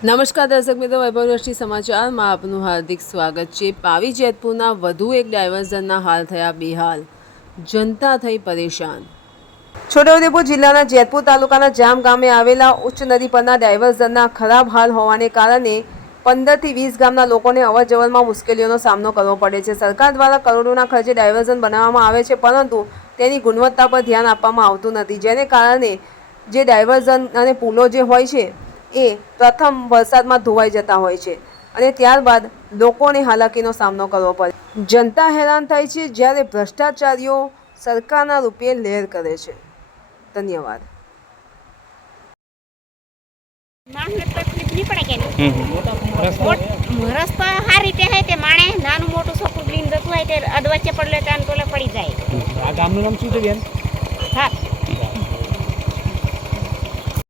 નમસ્કાર દર્શક મિત્રો વૈભવદ્રષ્ટિ સમાચારમાં આપનું હાર્દિક સ્વાગત છે. પાવી જેતપુરના વધુ એક ડાયવર્ઝનના હાલ થયા બેહાલ. જનતા થઈ પરેશાન. છોટાઉદેપુર જિલ્લાના જેતપુર તાલુકાના જામ ગામે આવેલા ઉચ્ચ નદી પરના ડાયવર્ઝનના ખરાબ હાલ હોવાને કારણે પંદરથી વીસ ગામના લોકોને અવરજવરમાં મુશ્કેલીઓનો સામનો કરવો પડે છે. સરકાર દ્વારા કરોડોના ખર્ચે ડાયવર્ઝન બનાવવામાં આવે છે, પરંતુ તેની ગુણવત્તા પર ધ્યાન આપવામાં આવતું નથી. જેને કારણે જે ડાયવર્ઝન અને પુલો જે હોય છે એ પ્રથમ વરસાદમાં ધોવાઈ જતા હોય છે. અને ત્યારબાદ લોકોને હાલાકીનો સામનો કરવો પડે. જનતા હેરાન થાય છે જ્યારે ભ્રષ્ટાચારીઓ સરકારના રૂપિયે લહેર કરે છે. ધન્યવાદ. હા રસ્તો સારી રીતે હે તે માણે નાનું મોટું છોકરું લઈને જતું હોય તે અધવચ્ચે પડલે ત્યાં તોલે પડી જાય. આ ગામનું નામ શું છે બેન? હા.